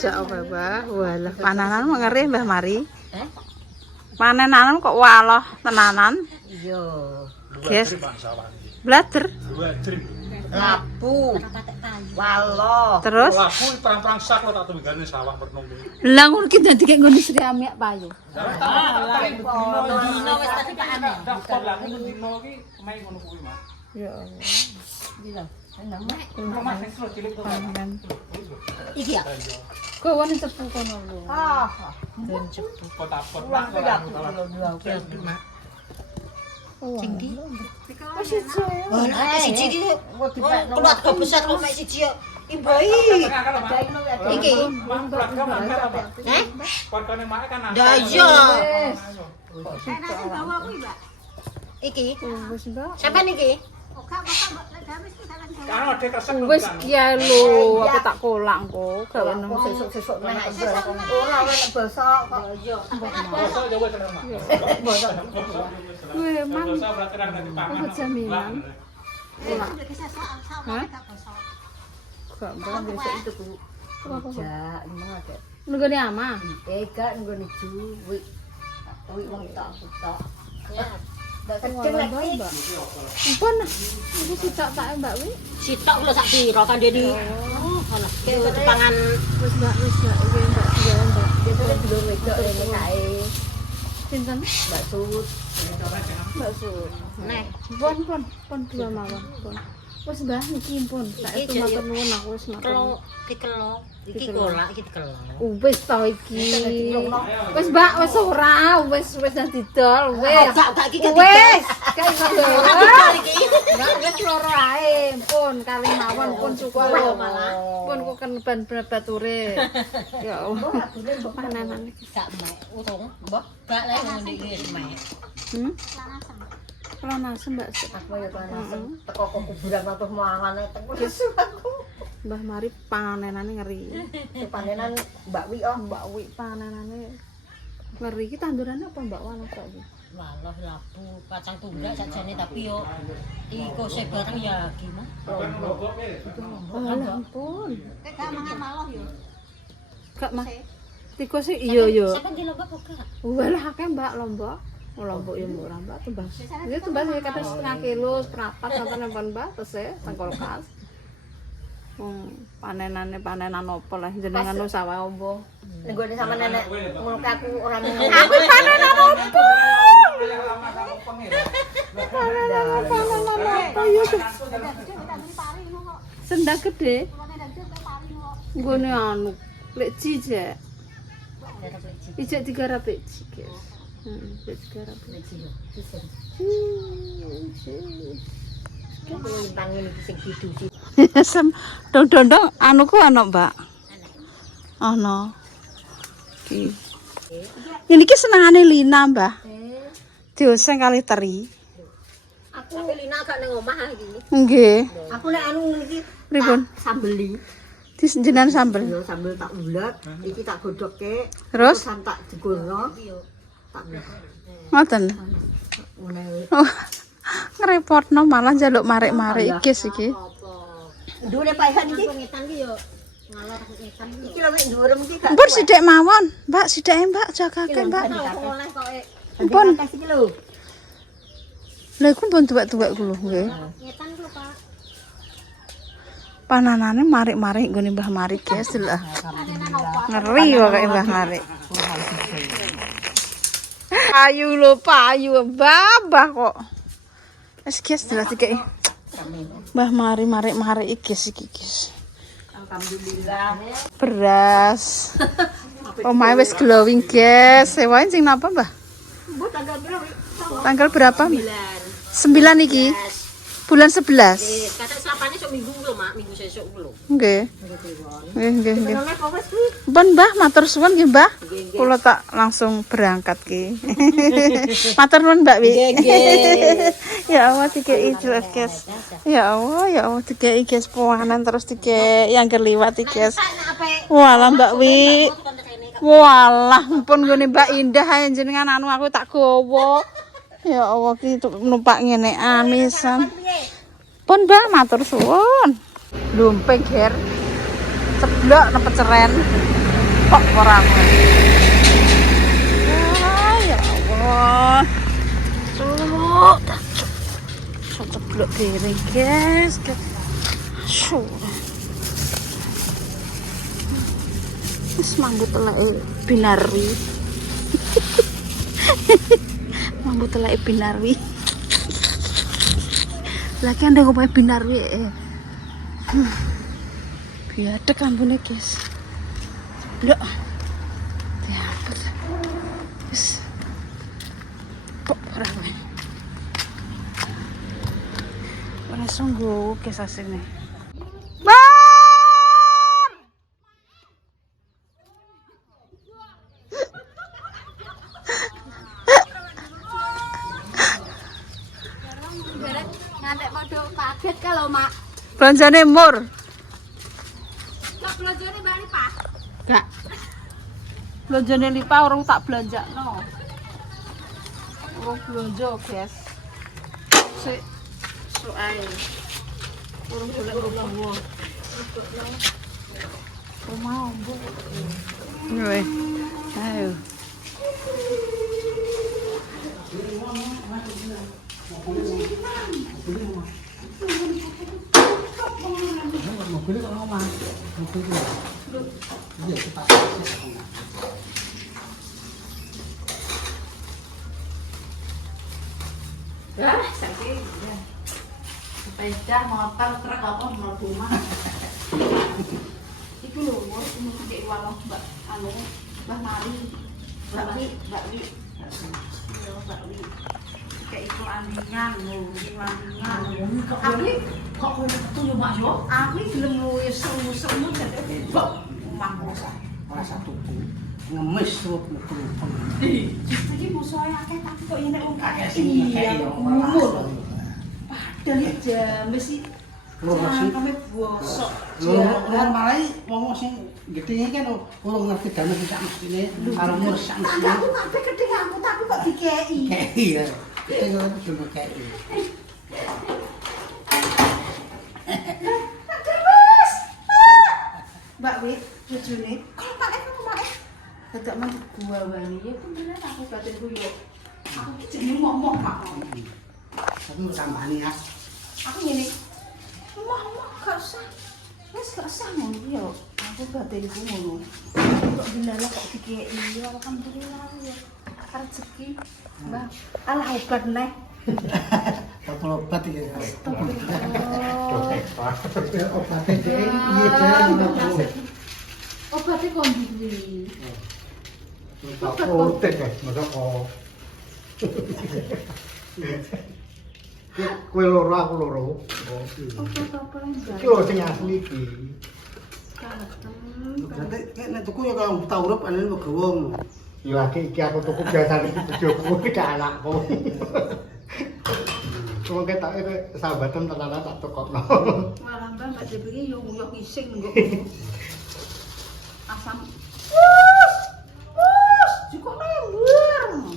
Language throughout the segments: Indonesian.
dijak apa, Mbah? Walah, pananan mau ngeri Mbah Mari. Panenan kok waloh tenanan. Iya. Guys. Blader. Lapu. Walo. Terus Lapu perang-perang sak lo tak tumbigane sawang pernong kuwi. lah ngono ki dadi kek ngono Sri Amiak payu. Dino wis tadi Pak Ane. Daftar lah dino iki main ngono kuwi, Mas. Ya Allah. Dino. Rumah sing cilik to. Iki ya. Kok wani cepu kono lho. Ben cepu. Pot-pot. Aku ya aku Mak. Sing di. Kok siji. Oh, siji iki keluarga besar kok mek siji yo. Imbai. Iki. Keluarga mangkat apa? Heh? Keluargane mak kan ana. Ya iya. Iki. Wis, Mbak. Sampeyan iki? Kan ada kresek. Wis ya lho, aku tak kolak engko gawe nang Sesuk-sesuk meneh. Ora nek basa kok. Iya. Bosok ya wis tenan, Mak. Kuwi emang Bosok berarti ra dipangan. apa jaminan? Hah? Gak mbak besok itu ku. Apa? Ya, emang ada. Nggone ama. Gak nggone duwit. Duwit wong tak. Ya. Kecil lagi, Mbak. Ampun. Iki sitok tak Mbak wi. Sitok lho sak piro kan Deni. Oh, ana ke pangan Wis Mbak, iki Mbak, ya Mbak. biasane belum wedok rene kae. Pinten? Mbak Sud. Mbak Su. Neh. Pon dua mawon, pon. Wis Mbah niki pun. Tak Iki itu ya, matur nuwun aku wis matur. Kelo. Iki kolak, iki dikelok. Wis to iki. Wis Mbak, wis ora, wis didol, wis. Tak iki kan Wis, kae lho. iki. Mbak wis loro ae, pun kali mawon pun syukur malah. Pun kok ban bature. Ya Allah. Pananan iki. Gak mek urung, mbah. Bak lek ngene iki mek. Lanasem Mbak. Aku ya kan teko kuburan atuh mangane teko aku. Mbah Mari panenane ngeri. Panenan Mbak Wi oh. Mbak Wi panenane ngeri. Iki tandurane apa Mbak Walah kok iki? Walah labu kacang tunggak sakjane tapi yo iku sing bareng ya gimana? Alah ampun. Gak mangan maloh yo. Gak mah. Tikus sih iya yo. Sampe di Lombok kok gak? Walah akeh Mbak Lombok. Lombok ya murah Mbak tembang. Iki tembang ya kadang setengah kilo, seprapat sampeyan nempel Mbak terus ya tengkolkas. Panenan opo lah jenengan sawah ombo. Nenggone sama nenek ngono aku ora ngono. Aku panenan opo? Panenan opo ya. Sendang gede. Nggone anu, lek jijek. Ijek digarap iki, guys. Digarap iki. Lintangin iki sing didusi. Dong anuku ana, Mbak. Ana. Iki. Ini ki senengane Lina, Mbah. Dioseng kali teri. Aku Lina gak ning omah iki. Nggih. Aku nek anu ngene iki Pripun? sambeli. Disenjenan sambel. Yo sambel tak bulat, iki tak godhokke. Terus Tak digorno. Tak ngoten. ngene. Oh, ngerepotno malah njaluk marik-marik iki. Ndure paehan iki ngetan iki yo ngalor ngetan iki lho mek dhuwur iki gak. Ampun sithik mawon, Mbak, sithike Mbak, jagake Mbak. Oleh kok Ampun. iki lho. Lha iku pun tuwek-tuwek ku lho nggih. Ngetan ku Pak. Pananane marik-marik nggone Mbah Mari, guys, lho. Ngeri kok Mbah Mari. Payu lho, payu Mbah kok. Wis guys, delok iki. Mbah Mari marik-marik iki guys. Alhamdulillah. Beras. Omahe wis glowing, guys. Sewain sing napa, Mbah? Bu tanggal berapa? Tanggal berapa? 9. 9 iki. Bulan 11. Kata selapane sok minggu lho, Mak, minggu sesuk lho. Nggih. Nggih. Oleh kok wis kuwi. Pun Mbah, matur suwun nggih, Mbah. Kula tak langsung berangkat ki. Matur nuwun, Mbak Wi. Ya Allah dikei jelas, guys. Ya Allah dikei guys puanan terus dikei yang keliwat iki, guys. Walah Mbak Wi. Walah pun nggone Mbak Indah ae jenengan anu aku tak gowo. Ya Allah ki numpak ngene amisan. Pun Mbah matur suwun. Lumping ger. Ceblok nang peceren. Kok orang. Ya Allah. Ceblok piring, guys. Wis mambu teleke binarwi. Mambu teleke binarwi. Lagi anda ngomongin binarwi. Biadek ambune, guys. Lho. Diapet. Wis. Kok ora wae. Ora sungguh guys asine. Ngantek padha kaget kalau mak. Belanjane mur. Lah belanjane Mbak Lipa. Gak. Belanjane Lipa orang tak belanjakno. Orang belanja, guys. Sik soae. Orang golek rumah. Rumah Bu. Woi. Ayo. Sepeda, motor, truk apa mlebu omah. Iku lho, ini cek walo Mbak anu, Mbak Mari. Mbak Wi. Yo Mbak Wi. Kayak itu andingan lho, andingan. Aku kok koyo metu yo Mak yo. Aku gelem luwih seru-seru dadi kok omah Rasa tuku. Ngemis terus metu. Justru iki musuhe akeh tapi kok yen wong Akeh akeh sing iya ngumul. Padahal jam mesti kami bosok. Lho marai wong sing gedhe iki kan urung ngerti damel sak mestine karo ngurus sak mestine. Aku kabeh gedhe aku tapi kok dikeki. Kei ya. Kita ngono cuma kei. Terus. Mbak Wi, bojone. Kalau Pak kamu Pak. Dadak men gua wani ya beneran aku batinku yo. Aku jenenge ngomong Pak. Tapi tambahane ya. Aku ngene. Mama gak usah. Wes gak usah ngono yo. Aku batinku ngono. Kok dilala kok dikeki. Alhamdulillah yo. Rezeki. Mbak, alah obat neh. Obat iki. Obat Oh. iki iya jalan. Obatnya kok ndi? Otek ya, masa kok. Kowe loro aku loro. Obat apa enggak? Iki lho sing asli iki. Berarti nek tuku ya kalau buta urip anane megawong. Ya lagi iki aku tuku biasa iki bojoku iki anakku. Cuma ketok iki sahabatan tenan tak tukokno. Malah Mbak Dewi yo nguyuh ngising nggo. Asam. Cukup nembur.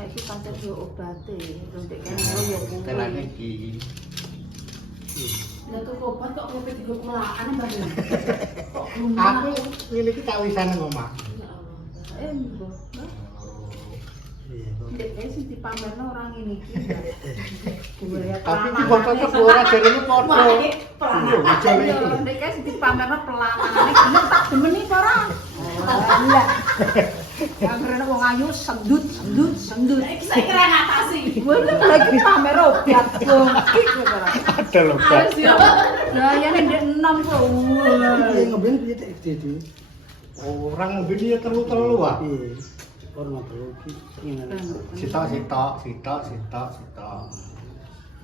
Nek iki pancen yo obate, ndek kan yo kuwi. Tenan iki. Nek tuku obat kok kowe tiga kulaan Mbak. Kok belum. Aku ngene iki kawisan nang omah. Ya Allah. Mbok. Ndek sing dipamerno orang ini iki. Tapi iki fotonya ora jarene foto. Iya, jare iki. Ndek sing dipamerno pelanganane gelem tak demeni apa ora? Iya. Pamerno wong ayu sendut. Iki saya kira ngatasi. Kowe lagi pamer obat kok. Ada lho, Pak. Lah ya ndek 6 kok. Iya ngemben piye tek iki. Orang mobil dia telu-telu ah. Iya. Orang telu iki ngene. Sitok.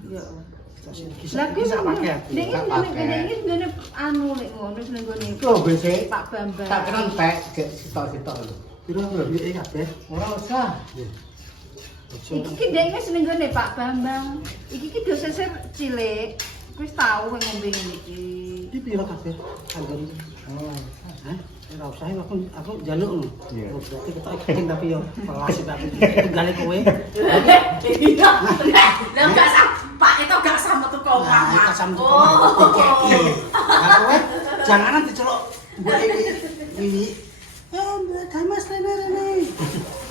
Ya. Lah ki sak pakai aku. Nek anu nek ngono ning gone. Lho besek Pak Bambang. tak keren pek gek sitok lho. Piro piye kabeh? Ora usah. Iki ki ndek wis ning gone Pak Bambang. Iki ki dosisir cilik. Wis tau kowe ngombe ngene iki. Iki piro kabeh? Anggon. Oh. Hah? Ora usah aku njaluk lho. Iya. Oh, berarti ketok keting tapi yo pelas tapi tunggale kowe. Iya. Lah enggak sah. Pak itu enggak sama tuh kok Nah, kita sama tukang dikeki. Nah, kowe janganan diceluk Ini. Mas rene.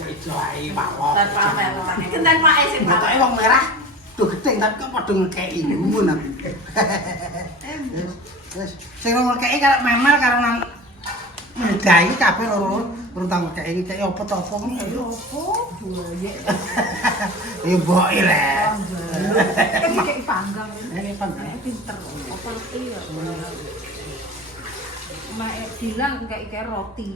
Itu ae mawon. Tanpa melon. Kenten wae sing Matoke wong merah do gedeng tapi kok padha ngekeki ngono aku. Wes sing ngekeki karo memel karo nang medai kabeh loro urung tau ngekeki kaya apa to apa ngono ya apa buaya. Ya mboke le. kayak panggang. Panggang. Pinter. Apa iya? Mak bilang kayak roti.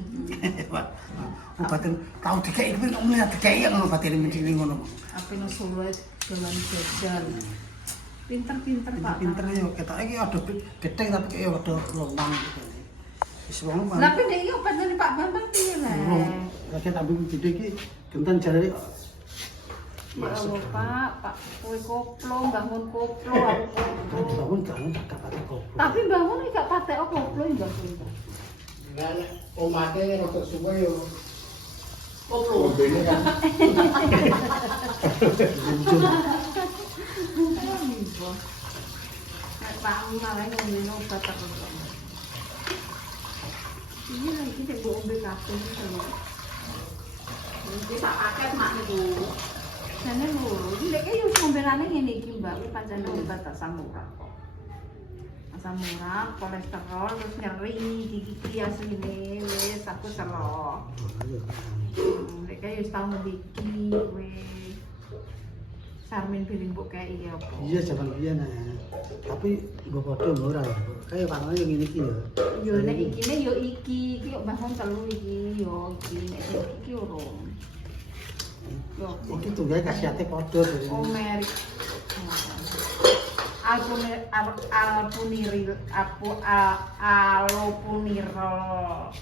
Batin tau dikeki kuwi kok mlihat dikeki ngono batin mendine ngono. Apa nang Solo dolan jajan. Pinter-pinter Pak. Pinter yo ketoke iki ada gedeng tapi kaya ada lowang gitu. Wis wong mah. Lah pendek iki opatane Pak Bambang piye lah? Lagi tapi gede iki genten jarane kok. Ya Allah Pak kowe koplo, bangun koplo, aku koplo. Bangun gak patek kok. Tapi bangun iki gak patek koplo mbak kowe. Lah omate rada suwe yo. Koplo dene kan. Nek Pak malah ngombe obat terus. Ini lagi nek mbok ombe kabeh iki lho. Iki sak paket mak niku. Jane lho, iki lek yo ngombelane ngene iki Mbak, kuwi pancen obat asam urat kok. Asam urat, kolesterol, terus nyeri gigi asline wis aku selo. Lek yo wis tau ngendiki kowe. Sarmin piring mbok kei ya apa? Iya jaman biyen tapi mbok padha ora. Kaya warnane ngene iki ya. Yo nek ikine yo iki yo bahon telu iki yo iki nek iki urung. Yo Iki tunggae khasiate padha dene. Omerik. Alpuniril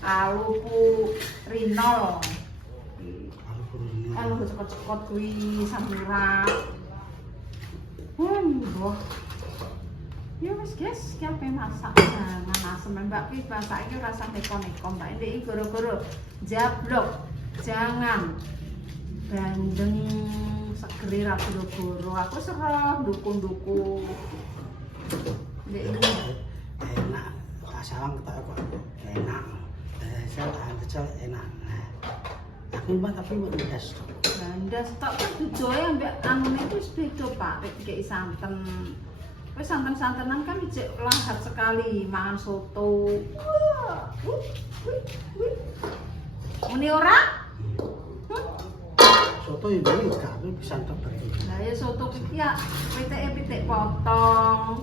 alupurinol. Kalau cekot-cekot kuwi samurai. Boh. Ya wis guys, ki ape masak jangan asem Mbak ki masak iki rasa neko-neko Mbak. Ndek gara-gara jablok. Jangan bandeng segeri ra boro-boro. Aku serah dukun-dukun. Ndek ini Enak. Kasawang ketok kok enak. Saya kecel enak. Aku mah tapi mau ndas. Ndas tok kan dudoe ambek anune itu wis beda Pak, nek dikeki santen. Wis santen-santenan kan cek lahar sekali mangan soto. Muni ora? Soto iki gak bisa tok berarti. Lah ya soto iki ya pitik potong.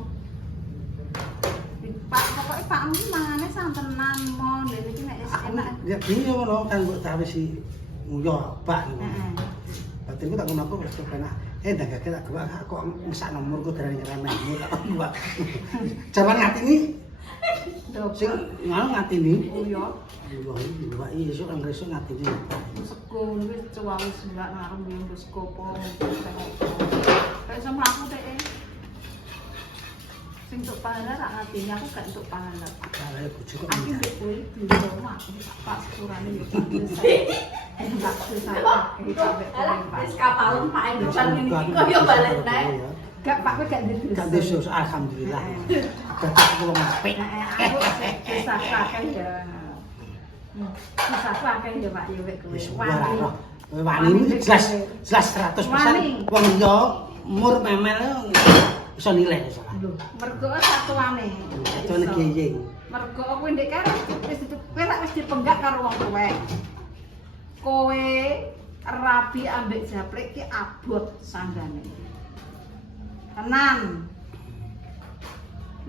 Pak pokoke Pak mesti mangane santenan mon, lha iki nek enak. Ya piye ngono kan mbok tawisi nguyo bak ngono. Heeh. Batinku tak ngono aku wis penak. Dagake tak gua kok mesak nomorku darane remehmu tak gua. Jaman ngatini sing ngono ngatini. Oh ya. Mbak isuk kan esuk ngatini. Sego wis cuwali Mbak ngarep yen wis kopo. Kayak sama aku teh. Sing untuk pahala tak ngatini aku gak untuk pahala. Kare bojoku Aku mbek kowe beli omah Pak sepurane yo tak saya. Wis kapalen Pak Endosan ngene iki kok yo balik naik. Gak Pak kowe gak ndedus. Gak desus alhamdulillah. Agak aku wong apik. Aku susah pakai ya. Susah pakai ya Pak yo wek kowe. Wani. Wani ini jelas 100%. Wong yo umur memel iso nilai salah. Mergo satuane. Satuane geyeng. Mergo kowe ndek karo wis dipenggak karo wong tuwek. Kowe rabi ambek japlek ki abot sandane. Tenan.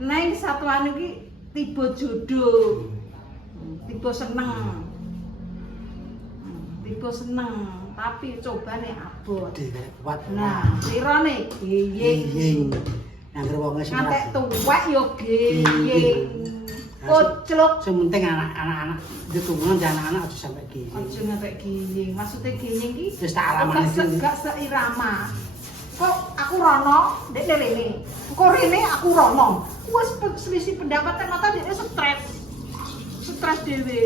Neng satuane iki tiba jodoh. Tiba seneng. Tiba seneng, tapi cobane abot. Kuat. Nah, lirane geyeng. Angger wong sing Ngantek tuwek yo geyeng. Koclok. Sementing anak-anak diturunan dan anak-anak aja sampai gini. Aja ngantek geyeng. Maksudnya geyeng iki Wis tak alamane iki. gak seirama. Kok aku rono, ndek rene. Kok rene aku rono. Wis selisih pendapat ternyata dia stres. Stres dhewe.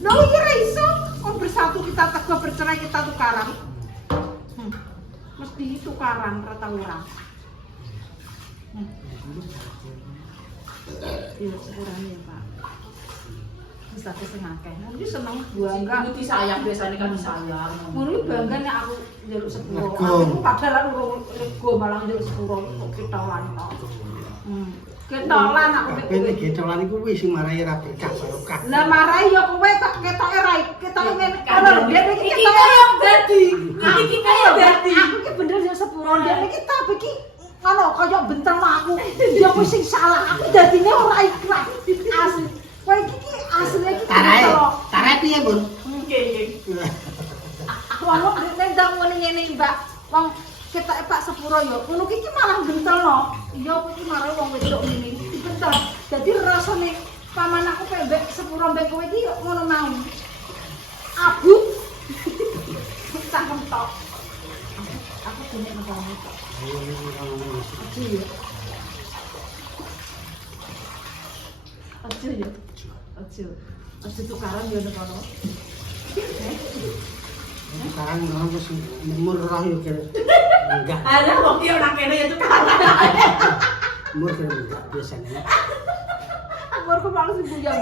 Lho iki ra iso. Kok bersatu kita teguh bercerai kita tukaran. Mesti tukaran rata ora. Iya, sepurane ya, Pak. artis-artis sing akeh. Ngono iki seneng bangga. Itu disayang biasanya kan disayang. Ngono iki bangga nek aku njaluk sepuro. Rego. Aku padahal urung rego malah njaluk sepuro kok ketolan tok. Ketolan aku nek Tapi nek getolan iku wis sing marai ra berkah barokah. lah marai ya kowe kok ketoke ra ketoke ngene. Ono lho dia iki Iki ketoke kaya dadi. Iki kaya dadi. Aku ki bener yo sepuro dia iki tapi ki ngono kaya bentel aku. Ya wis sing salah. Aku dadine ora ikhlas. Asli. Kowe iki asline iki Tarai piye, Bun? Nggih. Wong nek ndang ngene Mbak. Wong ketoke Pak sepuro yo. Ngono ki malah bentelno. Iya aku ki marang wong wedok ngene dibentel. Dadi rasane paman aku pembek sepuro mbek kowe iki ngono mau. Abu. Cangkem tok. Aku dene ngono tok. Iya. Aja ya. Aja tukaran yo nek kono. Sekarang ngono wis umur roh yo kira. Enggak, Ada kok ki orang kene ya tukaran. umur kira enggak biasanya. Aku malah sing buyang.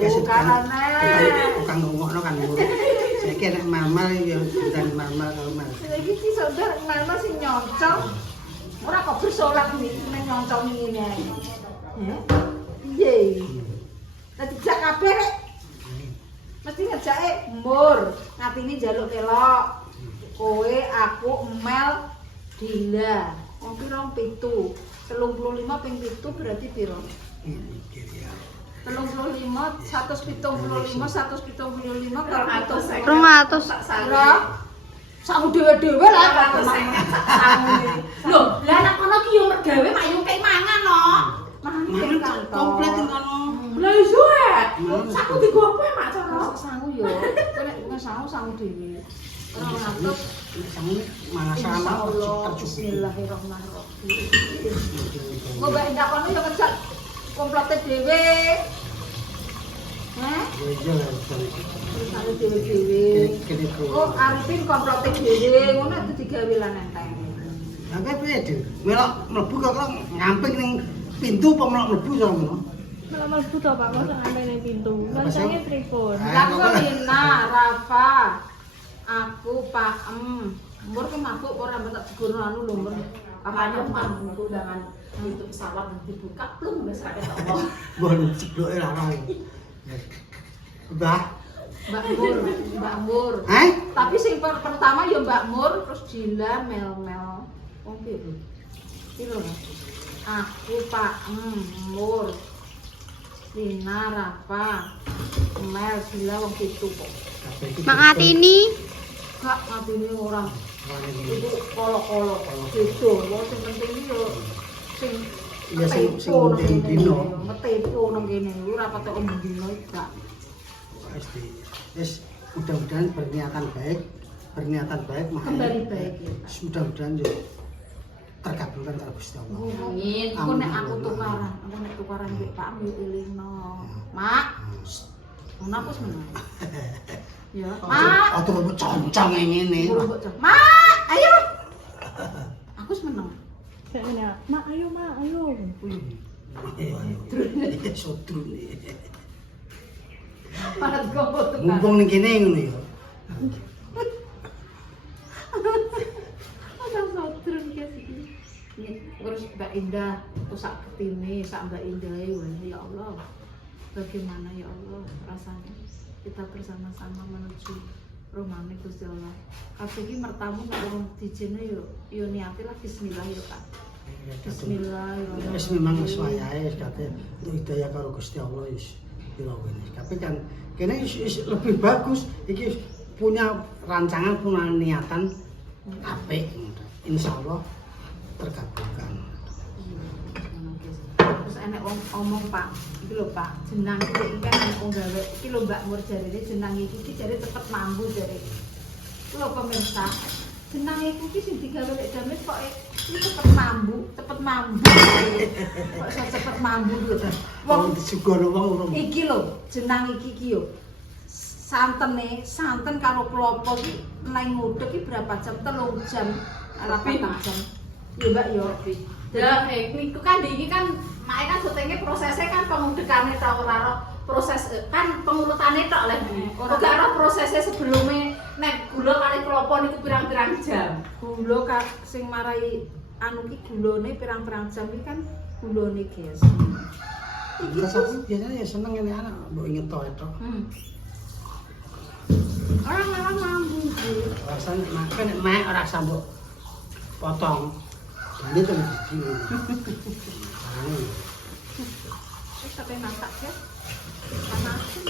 Kasih Karane. tukang ngomongno kan umur. Saiki nek mamal yo dan mamal kalau mal. Iki ki saudara mama sing nyoncong. Ora kok bersolat nih ning nyoncong ngene. Iya. Dadi jak kabeh rek. Mesti ngejake mur, ngatine njaluk kelok. Kowe, aku, Mel, Dinda. Wong piro 7. 35 ping 7 berarti piro? 35, 175, 175 kalau 100. 200. Ora. Samu dhewe-dhewe lah kok. Lho, lah anak kono ki yo mergawe mak yo kek mangan no. Mangan Komplit ngono. Lah iso Saku digopo mak cara. sangu yo. Kowe nek sangu dhewe. 200. Kamu masalah Allah, bismillahirrahmanirrahim. Mbok mbak ndak kono yo ngejak komplote dhewe. Heh, Iya, terus dhewe-dhewe. Oh, Arifin komplote dhewe, ngono itu digawe lan enteng. Apa piye, Dik? Melok mlebu kok ngamping ning pintu apa melok mlebu to ngono? Malah mlebu to Pak, mosok ngantek ning pintu. Loncenge pripun? Lah kok Lina, Rafa, aku Pak Mur ki mabuk ora tak digorno anu lho, Mur. Apanya mampu dengan pintu pesawat dibuka plung wis ra ketok. Bon cebloke ra ora. Mbah, Mbak Mur. Tapi sing pertama ya Mbak Mur, terus Dinda, Mel. Wong piro? Piro? Aku Pak Mur. Lina, Rafa, Mel, Dinda wong 7 kok. Mak Atini. Kak ngatine orang. Itu kolo-kolo. Beda, wong sing penting yo sing Ya, sing dino. ngetepo nang kene ora patok dino gak. Pasti. Wis mudah-mudahan berniatan baik makanya Kembali baik ya. mudah-mudahan yo terkabulkan karo Gusti Allah. Amin. Aku nek aku tukaran mbek Pak yo elingno. Mak. Ngono aku seneng. Ya, Mak. Atur concong ngene. Mak, ayo. Aku seneng. Sak ngene, Mak ayo. Sotru nih. Parat gombol tukar. Mumpung ning kene ngono ya. Ada sotron ki iki. Terus Mbak Indah, aku sak ketine, sak Mbak Indah ya Allah. Bagaimana ya Allah rasanya kita bersama-sama menuju rumahnya Gusti Allah. Kabeh iki mertamu nek wong dijene yo niatilah bismillah yo Kak. Bismillahirrahmanirrahim. Wis memang wis wayahe wis kate untuk hidayah karo Gusti Allah wis pira wene. Tapi kan kene wis lebih bagus iki punya rancangan, punya niatan apik. Insyaallah terkabulkan. Terus enek wong omong Pak, iki lho Pak, jenang iki kan enek wong gawe. Iki lho Mbak Mur jarine jenang iki jare cepet mambu jare. Lho pemirsa, jenang iki sing digawe lek damet kok iki cepet mambu. Kok iso cepet mambu lho. Wong disugono wong urung. Iki lho, jenang iki yo. Santen karo klopo iki nang ngudek iki berapa jam? 3 jam. Ora 4 jam. Ya Mbak yo. Ya, niku kan iki kan mak kan syutinge prosesnya kan pengudekane ta ora proses kan pengurutannya tok lah Bu. Kok gak ora prosesnya sebelumnya nek gula kali klopo niku pirang-pirang jam. Gula sing marai anu ki gulane pirang-pirang jam iki kan gulane guys. Terus aku biasanya ya seneng ini anak, mbok inget to. Orang ngambung Bu. Rasanya makan nek mek ora sambok potong. Ini tuh biji. Terus sampai masak ya. Panasin.